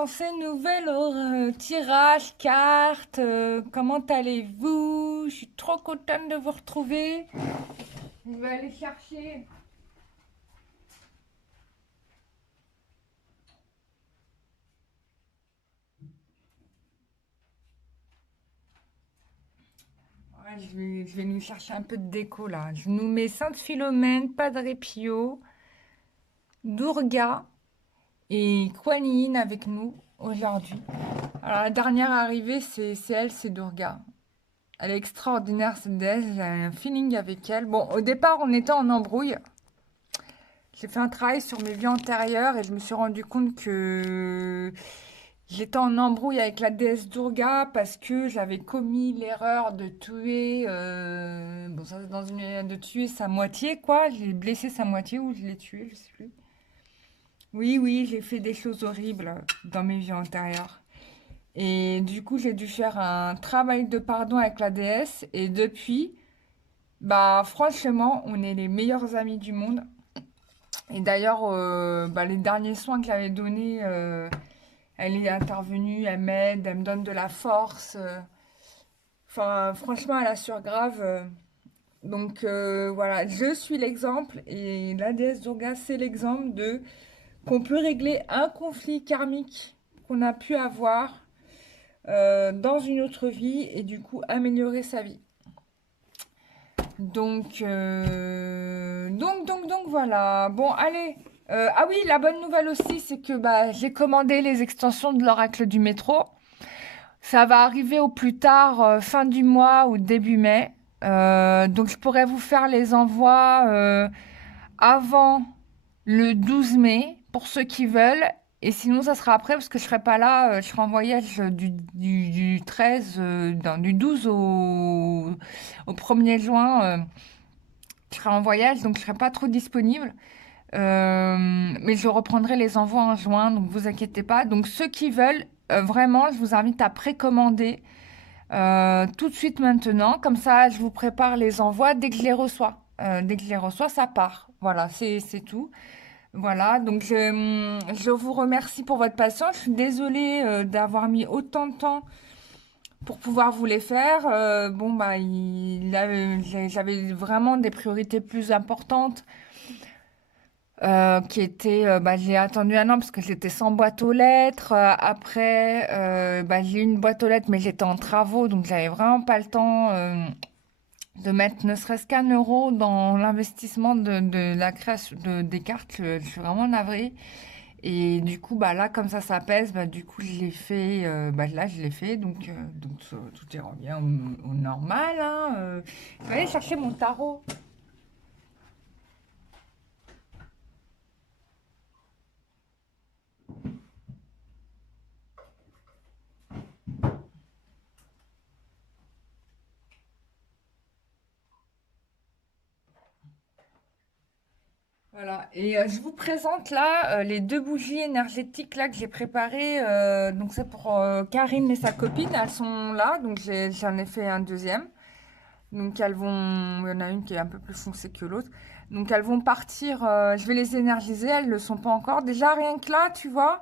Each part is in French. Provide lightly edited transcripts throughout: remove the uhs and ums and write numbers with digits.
lancer nouvel tirage, carte. Comment allez-vous? Je suis trop contente de vous retrouver. Je vais aller chercher. Ouais, je vais nous chercher un peu de déco là. Je nous mets Sainte Philomène, Padre Pio, Durga et Kuan Yin avec nous aujourd'hui. Alors la dernière arrivée, c'est elle, c'est Durga. Elle est extraordinaire cette déesse, j'ai un feeling avec elle. Bon, au départ, on était en embrouille. J'ai fait un travail sur mes vies antérieures et je me suis rendu compte que j'étais en embrouille avec la déesse Durga parce que j'avais commis l'erreur de tuer, bon, ça, c'est dans une, de tuer sa moitié, quoi. J'ai blessé sa moitié ou je l'ai tué, je sais plus. Oui, oui, j'ai fait des choses horribles dans mes vies antérieures. Et du coup, j'ai dû faire un travail de pardon avec la déesse. Et depuis, bah, franchement, on est les meilleurs amis du monde. Et d'ailleurs, bah, les derniers soins que j'avais donnés, elle est intervenue, elle m'aide, elle me donne de la force. Enfin, franchement, elle assure grave. Donc voilà, je suis l'exemple et la déesse Durga, c'est l'exemple de qu'on peut régler un conflit karmique qu'on a pu avoir dans une autre vie et du coup améliorer sa vie. Donc voilà. Bon, allez. Ah oui, la bonne nouvelle aussi, c'est que bah, j'ai commandé les extensions de l'oracle du métro. Ça va arriver au plus tard, fin du mois ou début mai. Donc je pourrais vous faire les envois avant le 12 mai pour ceux qui veulent. Et sinon, ça sera après parce que je serai pas là. Je serai en voyage du 13, non, du 12 au 1er juin. Je serai en voyage, donc je serai pas trop disponible. Mais je reprendrai les envois en juin, donc vous inquiétez pas. Donc ceux qui veulent, vraiment, je vous invite à précommander tout de suite maintenant. Comme ça, je vous prépare les envois dès que je les reçois. Dès que je les reçois, ça part. Voilà, c'est tout. Voilà, donc je vous remercie pour votre patience. Je suis désolée d'avoir mis autant de temps pour pouvoir vous les faire. Bon, bah, j'avais vraiment des priorités plus importantes qui étaient. Bah, j'ai attendu un an parce que j'étais sans boîte aux lettres. Après, bah, j'ai eu une boîte aux lettres, mais j'étais en travaux, donc j'avais vraiment pas le temps de mettre ne serait-ce qu'un euro dans l'investissement de la création des cartes. Je suis vraiment navrée. Et du coup, bah là, comme ça pèse, bah du coup, je l'ai fait. Bah là, je l'ai fait, donc tout est revient au normal. Hein, je vais aller chercher mon tarot. Voilà. Et je vous présente là les deux bougies énergétiques là que j'ai préparées. Donc c'est pour Karine et sa copine. Elles sont là, donc j'en ai fait un deuxième. Donc elles vont, il y en a une qui est un peu plus foncée que l'autre. Donc elles vont partir, je vais les énergiser, elles ne le sont pas encore. Déjà rien que là, tu vois,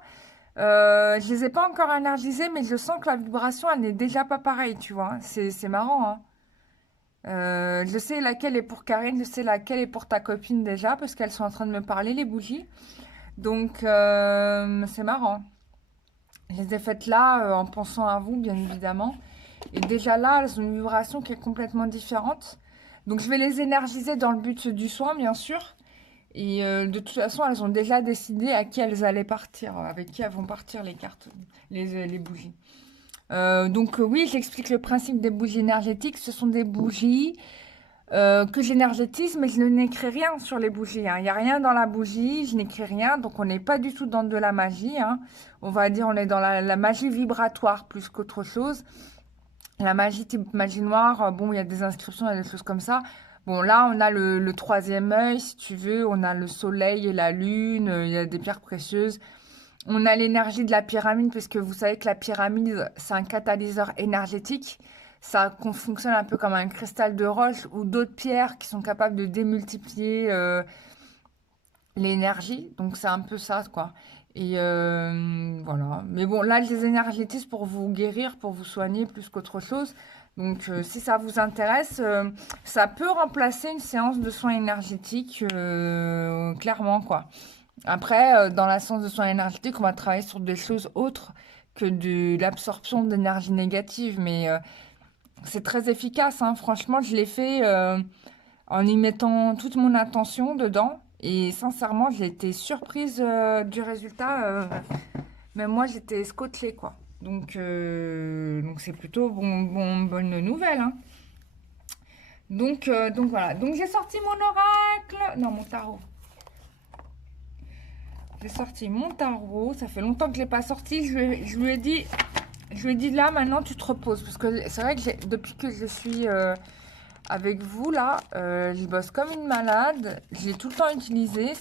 je les ai pas encore énergisées, mais je sens que la vibration, elle n'est déjà pas pareille, tu vois. C'est marrant, hein. Je sais laquelle est pour Karine, je sais laquelle est pour ta copine déjà, parce qu'elles sont en train de me parler, les bougies. Donc c'est marrant. Je les ai faites là en pensant à vous, bien évidemment. Et déjà là, elles ont une vibration qui est complètement différente. Donc je vais les énergiser dans le but du soin, bien sûr. Et de toute façon, elles ont déjà décidé à qui elles allaient partir, avec qui elles vont partir les cartes, les bougies. Donc oui, j'explique le principe des bougies énergétiques. Ce sont des bougies que j'énergétise, mais je n'écris rien sur les bougies. Hein. Il n'y a rien dans la bougie, je n'écris rien, donc on n'est pas du tout dans de la magie. Hein. On va dire on est dans la magie vibratoire plus qu'autre chose. La magie type magie noire, bon, il y a des inscriptions, il y a des choses comme ça. Bon, là, on a le troisième œil, si tu veux. On a le soleil et la lune. Il y a des pierres précieuses. On a l'énergie de la pyramide, parce que vous savez que la pyramide, c'est un catalyseur énergétique. Ça fonctionne un peu comme un cristal de roche ou d'autres pierres qui sont capables de démultiplier l'énergie. Donc, c'est un peu ça, quoi. Et voilà. Mais bon, là, les énergétismes pour vous guérir, pour vous soigner plus qu'autre chose. Donc, si ça vous intéresse, ça peut remplacer une séance de soins énergétiques, clairement, quoi. Après, dans la séance de soins énergétiques, on va travailler sur des choses autres que de l'absorption d'énergie négative. Mais c'est très efficace, hein. Franchement, je l'ai fait en y mettant toute mon attention dedans. Et sincèrement, j'ai été surprise du résultat. Même moi, j'étais scotchée, quoi. Donc c'est plutôt bonne nouvelle, hein. Donc voilà. Donc j'ai sorti mon oracle. Non, mon tarot. J'ai sorti mon tarot. Ça fait longtemps que je l'ai pas sorti. Je lui ai dit là, maintenant, tu te reposes. Parce que c'est vrai que depuis que je suis avec vous, là, je bosse comme une malade. Je l'ai tout le temps utilisé.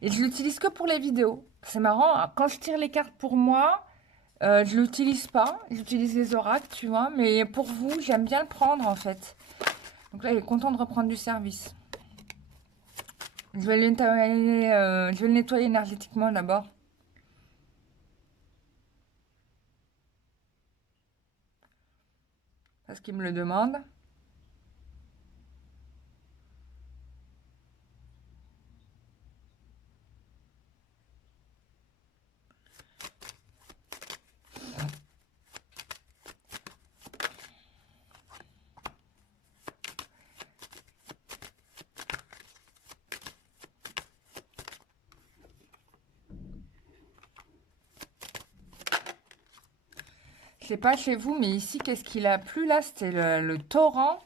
Et je l'utilise que pour les vidéos. C'est marrant, hein. Quand je tire les cartes pour moi, je l'utilise pas. J'utilise les oracles, tu vois. Mais pour vous, j'aime bien le prendre, en fait. Donc là, il est content de reprendre du service. Je vais le nettoyer énergétiquement d'abord. Parce qu'il me le demande. Je sais pas chez vous, mais ici, qu'est-ce qu'il a plu là? C'était le torrent.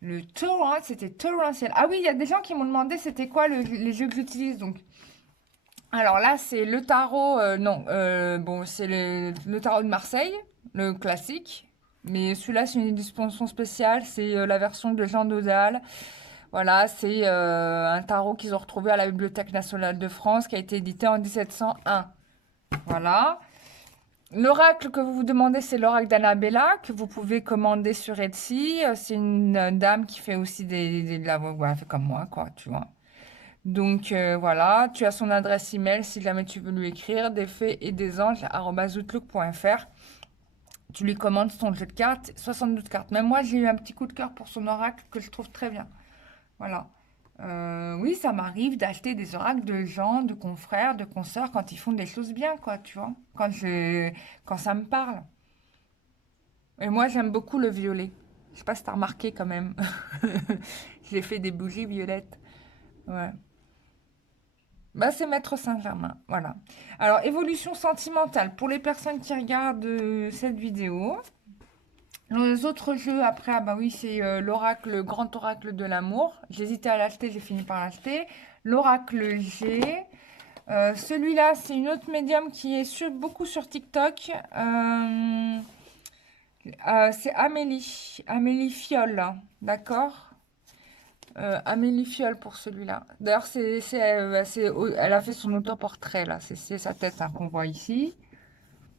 Le torrent, c'était torrentiel. Ah oui, il y a des gens qui m'ont demandé c'était quoi les jeux que j'utilise. Donc, alors là, c'est le tarot. Non, bon, c'est le tarot de Marseille, le classique. Mais celui-là, c'est une dispensation spéciale. C'est la version de Jean Dodal. Voilà, c'est un tarot qu'ils ont retrouvé à la Bibliothèque nationale de France qui a été édité en 1701. Voilà. L'oracle que vous vous demandez, c'est l'oracle d'Annabella, que vous pouvez commander sur Etsy. C'est une dame qui fait aussi de la voix, ouais, elle fait comme moi, quoi, tu vois. Donc voilà, tu as son adresse email si jamais tu veux lui écrire, des fées et des anges@outlook.fr. Tu lui commandes son jeu de cartes, 72 cartes. Même moi, j'ai eu un petit coup de cœur pour son oracle que je trouve très bien. Voilà. Oui, ça m'arrive d'acheter des oracles de gens, de confrères, de consoeurs quand ils font des choses bien, quoi, tu vois. Quand ça me parle. Et moi, j'aime beaucoup le violet. Je sais pas si t'as remarqué quand même. J'ai fait des bougies violettes. Ouais. Bah, c'est Maître Saint-Germain. Voilà. Alors, évolution sentimentale. Pour les personnes qui regardent cette vidéo. Les autres jeux, après, ah bah oui, c'est l'oracle, le grand oracle de l'amour. J'hésitais à l'acheter, j'ai fini par l'acheter. L'oracle G. Celui-là, c'est une autre médium qui est beaucoup sur TikTok. C'est Amélie. Amélie Fiol, d'accord. Amélie Fiol pour celui-là. D'ailleurs, elle a fait son autoportrait, là. C'est sa tête, hein, qu'on voit ici.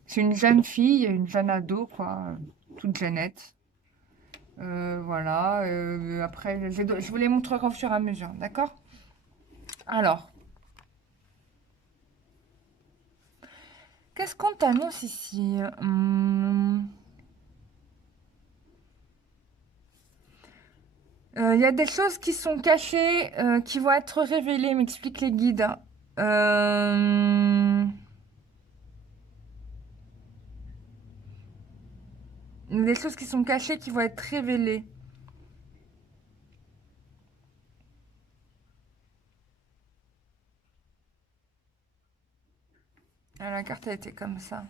C'est une jeune fille, une jeune ado, quoi. Toute jeunette. Voilà. Après, je vous les montrerai au fur et à mesure, d'accord? Alors, qu'est-ce qu'on t'annonce ici? Il y a des choses qui sont cachées, qui vont être révélées, m'expliquent les guides. Euh, des choses qui sont cachées qui vont être révélées. Ah, la carte a été comme ça.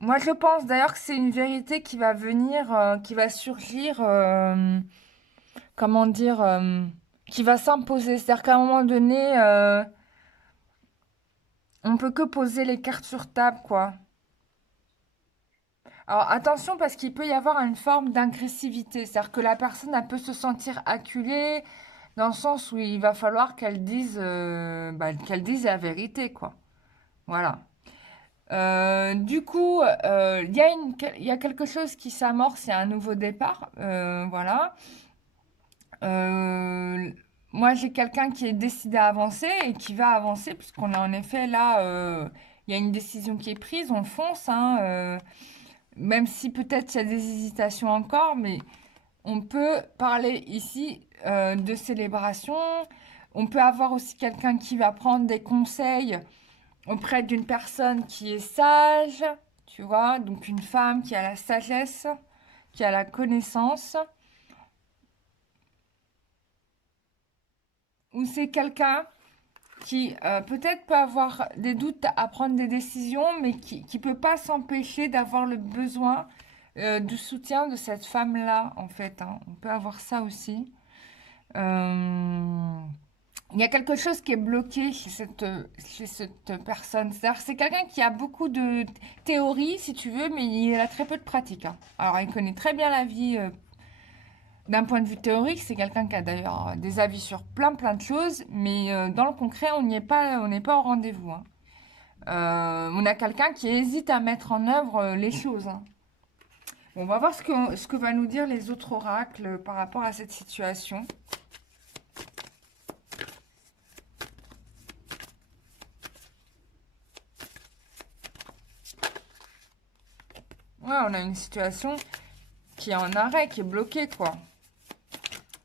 Moi, je pense d'ailleurs que c'est une vérité qui va venir, qui va surgir, comment dire, qui va s'imposer. C'est-à-dire qu'à un moment donné, on peut que poser les cartes sur table, quoi. Alors attention parce qu'il peut y avoir une forme d'agressivité, c'est-à-dire que la personne elle peut se sentir acculée dans le sens où il va falloir qu'elle dise la vérité, quoi. Voilà. Du coup, il y a quelque chose qui s'amorce, c'est un nouveau départ, voilà. Euh, moi, j'ai quelqu'un qui est décidé à avancer et qui va avancer, puisqu'on a en effet là, il y a une décision qui est prise, on fonce, hein, même si peut-être il y a des hésitations encore, mais on peut parler ici de célébration. On peut avoir aussi quelqu'un qui va prendre des conseils auprès d'une personne qui est sage, tu vois, donc une femme qui a la sagesse, qui a la connaissance, ou c'est quelqu'un qui peut-être peut avoir des doutes à prendre des décisions, mais qui ne peut pas s'empêcher d'avoir le besoin du soutien de cette femme-là, en fait, hein. On peut avoir ça aussi. Euh, Il y a quelque chose qui est bloqué chez cette personne. C'est-à-dire que c'est quelqu'un qui a beaucoup de théorie, si tu veux, mais il a très peu de pratique, hein. Alors, il connaît très bien la vie d'un point de vue théorique. C'est quelqu'un qui a d'ailleurs des avis sur plein de choses, mais dans le concret, on n'est pas au rendez-vous, hein. On a quelqu'un qui hésite à mettre en œuvre les choses, hein. Bon, on va voir ce que va nous dire les autres oracles par rapport à cette situation. Ouais, on a une situation qui est en arrêt, qui est bloquée, quoi.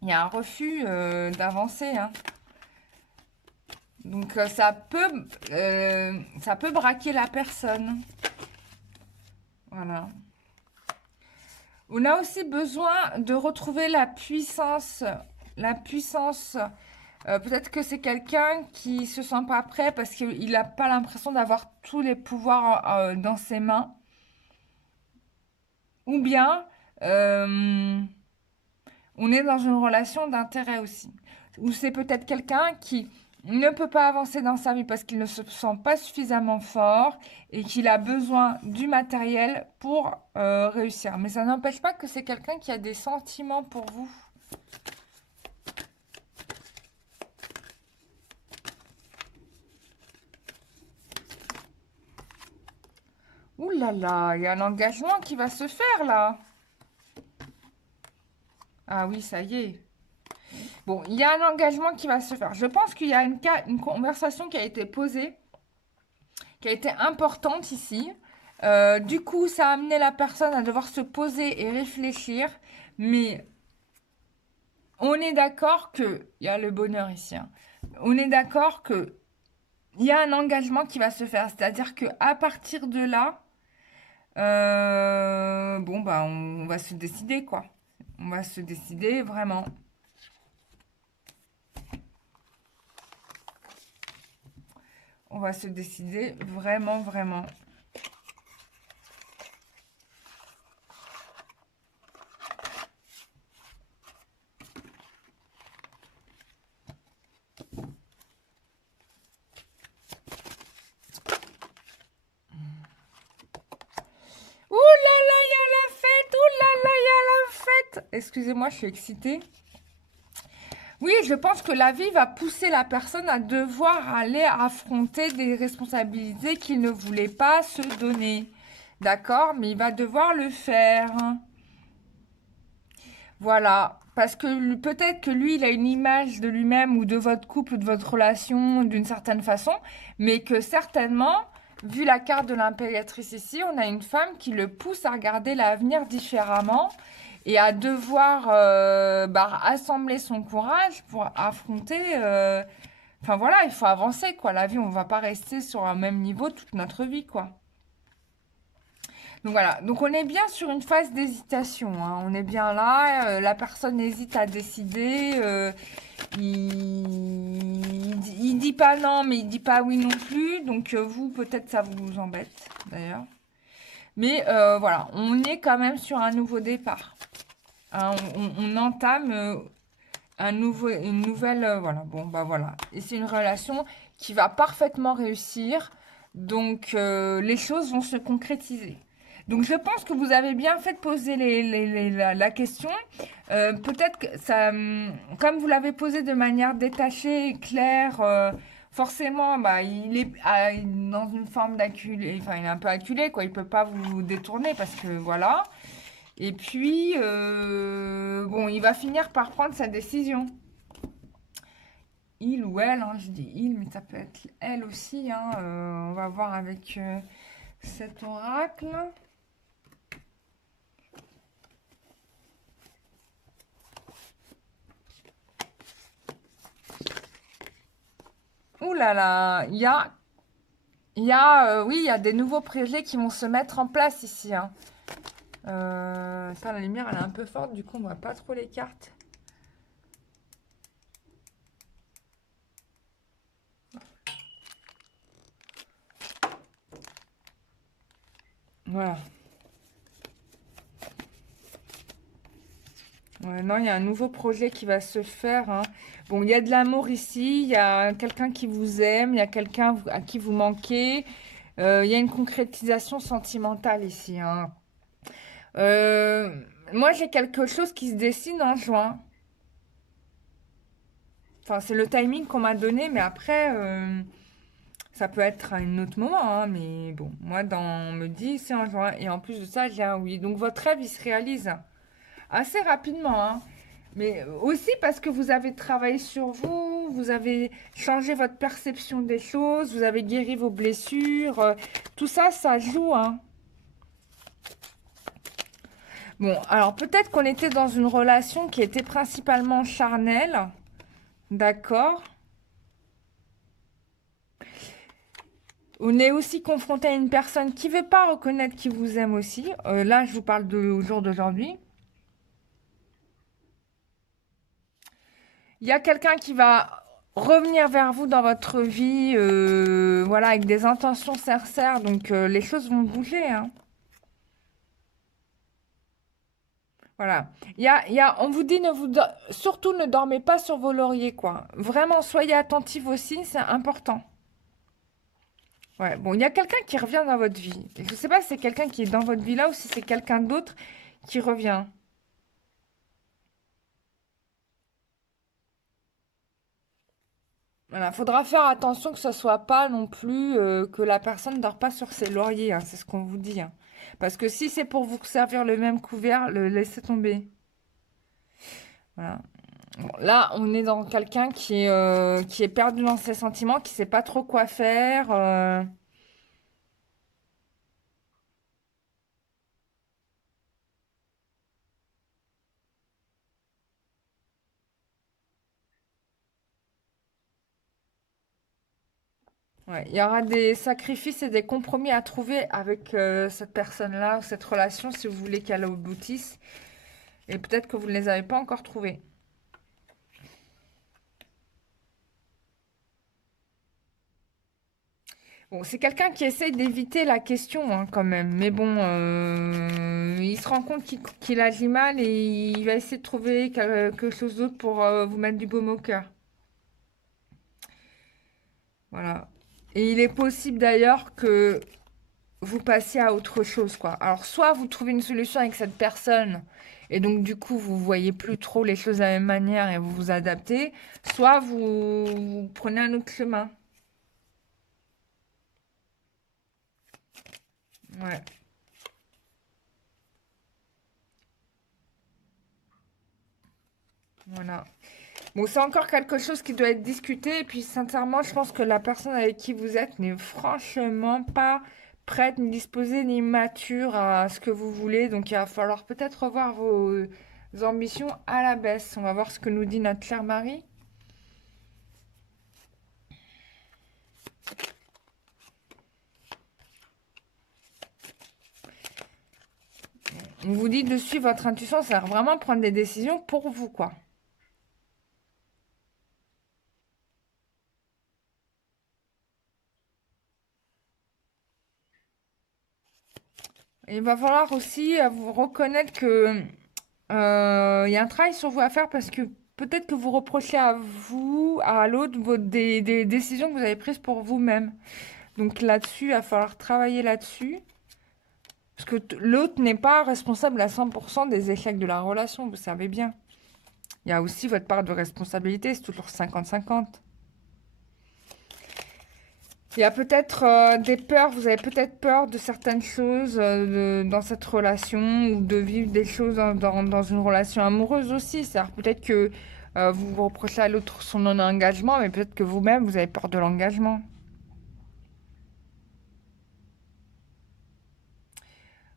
Il y a un refus d'avancer, hein. Donc ça peut braquer la personne. Voilà. On a aussi besoin de retrouver la puissance. La puissance. Peut-être que c'est quelqu'un qui se sent pas prêt parce qu'il n'a pas l'impression d'avoir tous les pouvoirs dans ses mains. Ou bien on est dans une relation d'intérêt aussi. Ou c'est peut-être quelqu'un qui ne peut pas avancer dans sa vie parce qu'il ne se sent pas suffisamment fort et qu'il a besoin du matériel pour réussir. Mais ça n'empêche pas que c'est quelqu'un qui a des sentiments pour vous. Ouh là là, il y a un engagement qui va se faire là. Ah oui, ça y est. Bon, il y a un engagement qui va se faire. Je pense qu'il y a une conversation qui a été posée, qui a été importante ici. Du coup, ça a amené la personne à devoir se poser et réfléchir. Mais on est d'accord que, il y a le bonheur ici, hein. On est d'accord que il y a un engagement qui va se faire. C'est-à-dire que à partir de là, bon, bah, on va se décider, quoi. On va se décider vraiment. On va se décider vraiment, vraiment. Ouh là là, il y a la fête! Ouh là là, il y a la fête! Excusez-moi, je suis excitée. Oui, je pense que la vie va pousser la personne à devoir aller affronter des responsabilités qu'il ne voulait pas se donner. D'accord? Mais il va devoir le faire. Voilà. Parce que peut-être que lui, il a une image de lui-même ou de votre couple ou de votre relation d'une certaine façon, mais que certainement, vu la carte de l'impératrice ici, on a une femme qui le pousse à regarder l'avenir différemment et à devoir assembler son courage pour affronter. Enfin voilà, il faut avancer, quoi. La vie, on ne va pas rester sur un même niveau toute notre vie, quoi. Donc voilà, donc on est bien sur une phase d'hésitation, hein. On est bien là, la personne hésite à décider, il dit pas non, mais il dit pas oui non plus, donc vous, peut-être ça vous embête, d'ailleurs. Mais voilà, on est quand même sur un nouveau départ, hein. On entame une nouvelle, voilà, bon, bah voilà. Et c'est une relation qui va parfaitement réussir, donc les choses vont se concrétiser. Donc je pense que vous avez bien fait de poser la question. Peut-être que ça, comme vous l'avez posé de manière détachée et claire, forcément, bah, il est dans une forme d'acculé, enfin il est un peu acculé, quoi. Il peut pas vous détourner parce que voilà. Et puis, bon, il va finir par prendre sa décision. il ou elle, hein, je dis il, mais ça peut être elle aussi, hein, on va voir avec cet oracle. Ouh là là, oui, il y a des nouveaux projets qui vont se mettre en place ici, hein. Ça, la lumière, elle est un peu forte, du coup, on voit pas trop les cartes. Voilà. Ouais, non, il y a un nouveau projet qui va se faire, hein. Bon, il y a de l'amour ici, il y a quelqu'un qui vous aime, il y a quelqu'un à qui vous manquez. Il y a une concrétisation sentimentale ici, hein. Euh, Moi, j'ai quelque chose qui se dessine en juin. Enfin, c'est le timing qu'on m'a donné, mais après, ça peut être à un autre moment, hein. Mais bon, moi, on me dit c'est en juin. Et en plus de ça, j'ai un oui. Donc, votre rêve, il se réalise assez rapidement, hein. Mais aussi parce que vous avez travaillé sur vous, vous avez changé votre perception des choses, vous avez guéri vos blessures. Tout ça, ça joue, hein. Bon, alors peut-être qu'on était dans une relation qui était principalement charnelle. D'accord. On est aussi confronté à une personne qui veut pas reconnaître qu'il vous aime aussi. Là, je vous parle au jour d'aujourd'hui. Il y a quelqu'un qui va revenir vers vous dans votre vie, voilà, avec des intentions sincères. Donc, les choses vont bouger, hein. Voilà. On vous dit, surtout ne dormez pas sur vos lauriers, quoi. Vraiment, soyez attentifs aussi, c'est important. Ouais, bon, il y a quelqu'un qui revient dans votre vie. Je ne sais pas si c'est quelqu'un qui est dans votre vie là ou si c'est quelqu'un d'autre qui revient. Voilà, faudra faire attention que ce soit pas non plus que la personne ne dort pas sur ses lauriers, hein, c'est ce qu'on vous dit, hein. Parce que si c'est pour vous servir le même couvert, le laissez tomber. Voilà. Bon, là, on est dans quelqu'un qui est perdu dans ses sentiments, qui sait pas trop quoi faire. Ouais, il y aura des sacrifices et des compromis à trouver avec cette personne-là, cette relation, si vous voulez qu'elle aboutisse. Et peut-être que vous ne les avez pas encore trouvés. Bon, c'est quelqu'un qui essaye d'éviter la question, hein, quand même. Mais bon, il se rend compte qu'il agit mal et il va essayer de trouver quelque chose d'autre pour vous mettre du baume au cœur. Voilà. Et il est possible d'ailleurs que vous passiez à autre chose, quoi. Alors, soit vous trouvez une solution avec cette personne et donc du coup, vous voyez plus trop les choses de la même manière et vous vous adaptez, soit vous prenez un autre chemin. Ouais, voilà. Bon, c'est encore quelque chose qui doit être discuté. Et puis, sincèrement, je pense que la personne avec qui vous êtes n'est franchement pas prête, ni disposée, ni mature à ce que vous voulez. Donc, il va falloir peut-être revoir vos ambitions à la baisse. On va voir ce que nous dit notre cher Marie. On vous dit de suivre votre intuition, c'est vraiment prendre des décisions pour vous, quoi. Il va falloir aussi vous reconnaître que il y a un travail sur vous à faire parce que peut-être que vous reprochez à vous, à l'autre, des décisions que vous avez prises pour vous-même. Donc là-dessus, il va falloir travailler là-dessus. Parce que l'autre n'est pas responsable à 100% des échecs de la relation, vous savez bien. Il y a aussi votre part de responsabilité, c'est toujours 50-50. Il y a peut-être des peurs, vous avez peut-être peur de certaines choses dans cette relation ou de vivre des choses dans une relation amoureuse aussi. C'est-à-dire peut-être que Vous vous reprochez à l'autre son non-engagement, mais peut-être que vous-même, vous avez peur de l'engagement.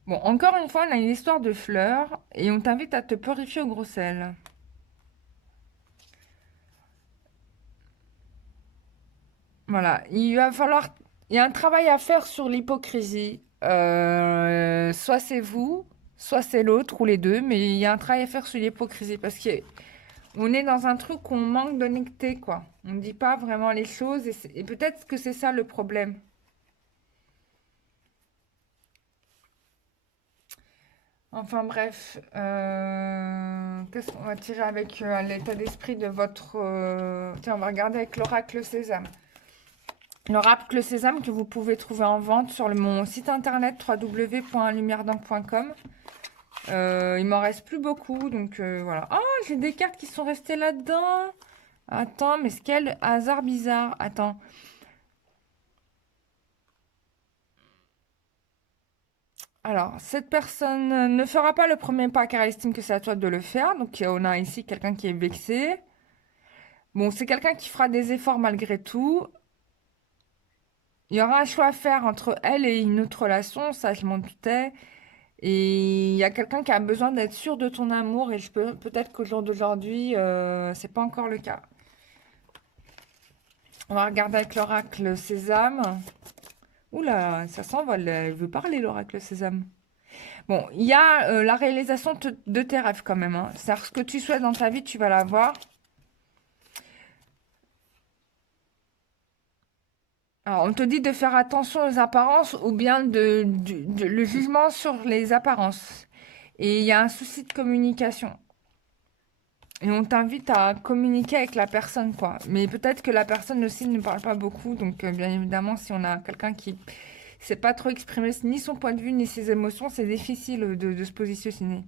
Bon, encore une fois, on a une histoire de fleurs et on t'invite à te purifier au gros sel. Voilà, il va falloir... Il y a un travail à faire sur l'hypocrisie. Soit c'est vous, soit c'est l'autre, ou les deux, mais il y a un travail à faire sur l'hypocrisie parce qu'on est dans un truc où on manque d'honnêteté, quoi. On ne dit pas vraiment les choses et peut-être que c'est ça le problème. Enfin bref, qu'est-ce qu'on va tirer avec l'état d'esprit de votre... Tiens, on va regarder avec l'oracle Sésame. L'oracle Sésame que vous pouvez trouver en vente sur mon site internet www.lumièredent.com. Il m'en reste plus beaucoup, donc voilà. Ah, j'ai des cartes qui sont restées là-dedans. Attends, mais quel hasard bizarre. Attends. Alors, cette personne ne fera pas le premier pas car elle estime que c'est à toi de le faire. Donc, on a ici quelqu'un qui est vexé. Bon, c'est quelqu'un qui fera des efforts malgré tout. Il y aura un choix à faire entre elle et une autre relation, ça je m'en doutais. Et il y a quelqu'un qui a besoin d'être sûr de ton amour et peut-être qu'au jour d'aujourd'hui, c'est pas encore le cas. On va regarder avec l'oracle Sésame. Oula, ça s'envole, elle veut parler l'oracle Sésame. Bon, il y a la réalisation de tes rêves quand même, hein. C'est-à-dire ce que tu souhaites dans ta vie, tu vas l'avoir. Alors, on te dit de faire attention aux apparences ou bien le jugement sur les apparences. Et il y a un souci de communication. Et on t'invite à communiquer avec la personne, quoi. Mais peut-être que la personne aussi ne parle pas beaucoup. Donc, bien évidemment, si on a quelqu'un qui ne sait pas trop exprimer ni son point de vue ni ses émotions, c'est difficile de se positionner.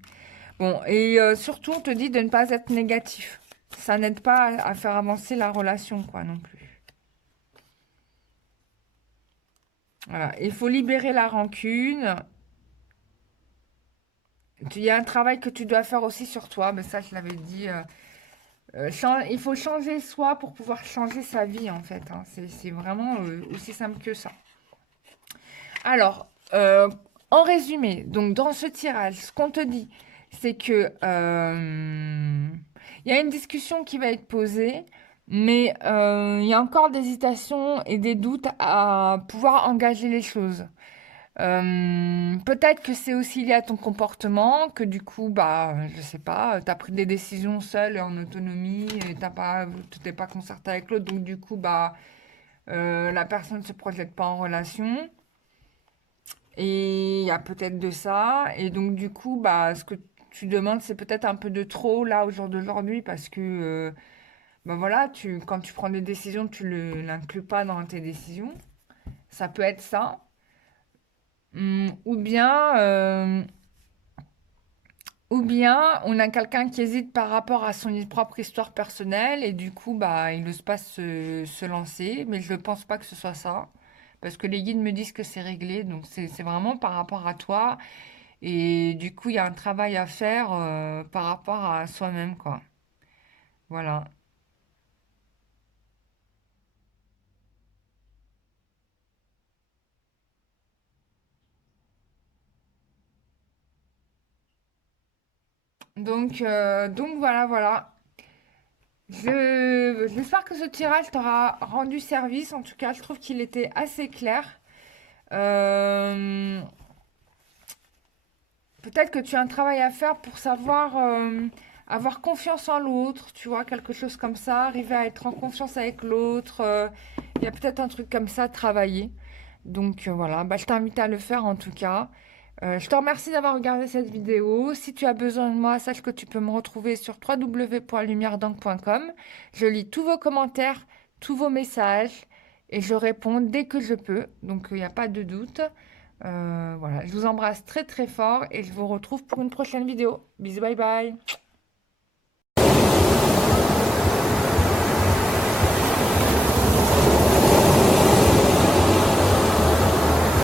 Bon, et surtout, on te dit de ne pas être négatif. Ça n'aide pas à faire avancer la relation, quoi, non plus. Voilà. Il faut libérer la rancune. Il y a un travail que tu dois faire aussi sur toi. Mais ça, je l'avais dit. Il faut changer soi pour pouvoir changer sa vie, en fait, hein. C'est vraiment aussi simple que ça. Alors, en résumé, donc dans ce tirage, ce qu'on te dit, c'est que il y a une discussion qui va être posée, mais il y a encore des hésitations et des doutes à pouvoir engager les choses. Peut-être que c'est aussi lié à ton comportement, que du coup, bah, je sais pas, t'as pris des décisions seule et en autonomie, et tu t'es pas concerté avec l'autre, donc du coup, bah, la personne ne se projette pas en relation. Et il y a peut-être de ça. Et donc, du coup, bah, ce que tu demandes, c'est peut-être un peu de trop là au jour d'aujourd'hui parce que, bah voilà, quand tu prends des décisions, tu ne l'inclus pas dans tes décisions. Ça peut être ça. Ou bien, on a quelqu'un qui hésite par rapport à son propre histoire personnelle et du coup, bah, il n'ose pas se lancer. Mais je ne pense pas que ce soit ça. Parce que les guides me disent que c'est réglé. Donc, c'est vraiment par rapport à toi. Et du coup, il y a un travail à faire par rapport à soi-même, quoi. Voilà. Donc voilà, voilà. J'espère que ce tirage t'aura rendu service. En tout cas, je trouve qu'il était assez clair. Euh, Peut-être que tu as un travail à faire pour savoir avoir confiance en l'autre, tu vois, quelque chose comme ça, arriver à être en confiance avec l'autre. Il y a peut-être un truc comme ça à travailler. Donc voilà, bah, je t'invite à le faire en tout cas. Je te remercie d'avoir regardé cette vidéo. Si tu as besoin de moi, sache que tu peux me retrouver sur www.lumièredent.com. Je lis tous vos commentaires, tous vos messages et je réponds dès que je peux. Donc il n'y a pas de doute. Voilà, je vous embrasse très très fort et je vous retrouve pour une prochaine vidéo. Bisous, bye bye.